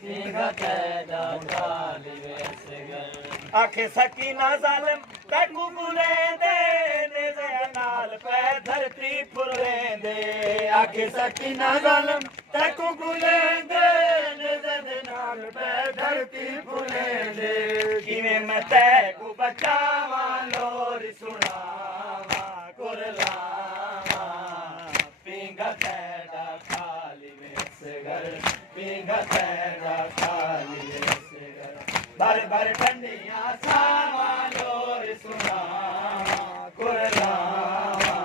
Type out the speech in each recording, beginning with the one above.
पींगा कैदा खाली वेसगर आखे सकीना जालिम तैकू बुलेंदे नेज़े नाल पै धरती फुलेंदे आखे सकीना जालिम तैकू बुलेंदे नेज़े नाल पै धरती फुलेंदे किवें मैं तैकू बचावा लोरी सुनावा कुरलावा पींगा कैदा खाली वेसगर पींगा कैदा खाली वेसगर बर बर ठंडियां सावा लोरी सुनावा कुरलावा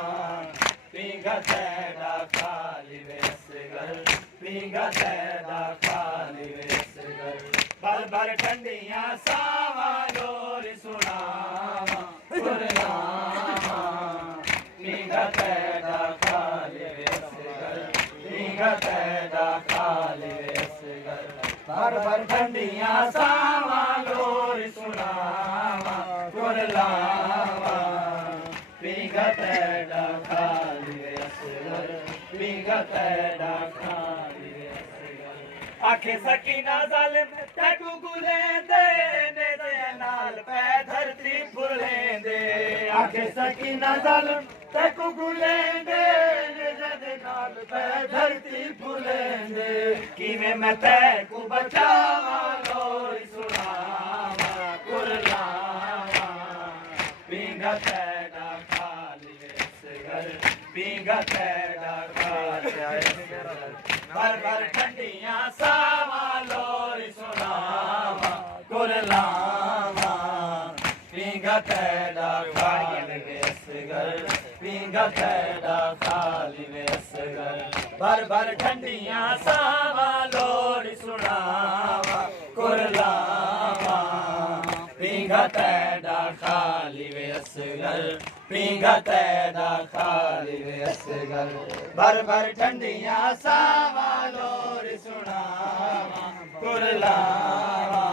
पींगा कैदा खाली वेसगर पींगा कैदा खाली वेसगर बर बर ठंडियां सावा लोरी सुनावा कुरलावा पींगा कैदा खाली वेसगर पींगा कैदा खाली वेसगर बर बर ठंडियां सावा लोरी सुनावा कुरलावा पींगा कैदा खाली वेसगर पींगा कैदा खाली वेसगर आखे सकीना जालिम तैकू गुलेंदे नेज़े नाल पै धरती फुलेंदे आखे सकीना जालिम तैकू गुलेंदे नेज़े नाल पै धरती फुलेंदे किवें मैं तैकू बचावा लोरी सुनावा कुरलावा पींगा कैदा खाली वेसगर पींगा कैदा खाली वेसगर बर बर ठंडियां सावा लोरी सुनावा कुरलावा पींगा कैदा खाली वेसगर पींगा कैदा खाली वेसगर बर बर ठंडियां सावा लोरी सुनावा कुरलावा पींगा कैदा खाली वेसगर पींगा कैदा खाली वेसगर बर बर ठंडियां सावा लोरी सुनावा कुरलावा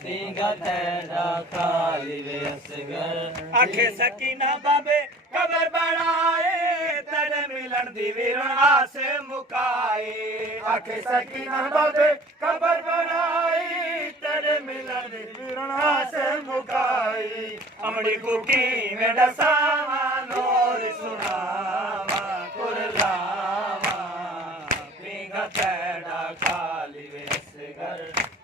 पींगा कैदा खाली वेसगर आखे सकीना बाबे कबर बनाए तेरे मिलन दी वीरण आस मुकाए आखे सकीना बाबे कबर बनाई तेरे मिलन दी वीरण आस मुकाई अमड़ी कुकी में दसावा लोरी सुनावा कुरलावा पींगा कैदा खाली वेसगर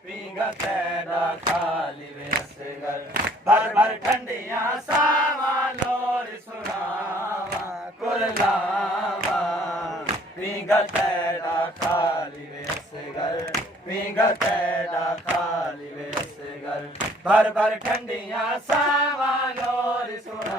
पींगा कैदा खाली वेसगर बर बर ठंडियां सावा लोरी सुनावा कुरलावा पींगा कैदा खाली वेसगर पींगा कैदा खाली वेसगर बर बर ठंडियां सावा लोरी सुनावा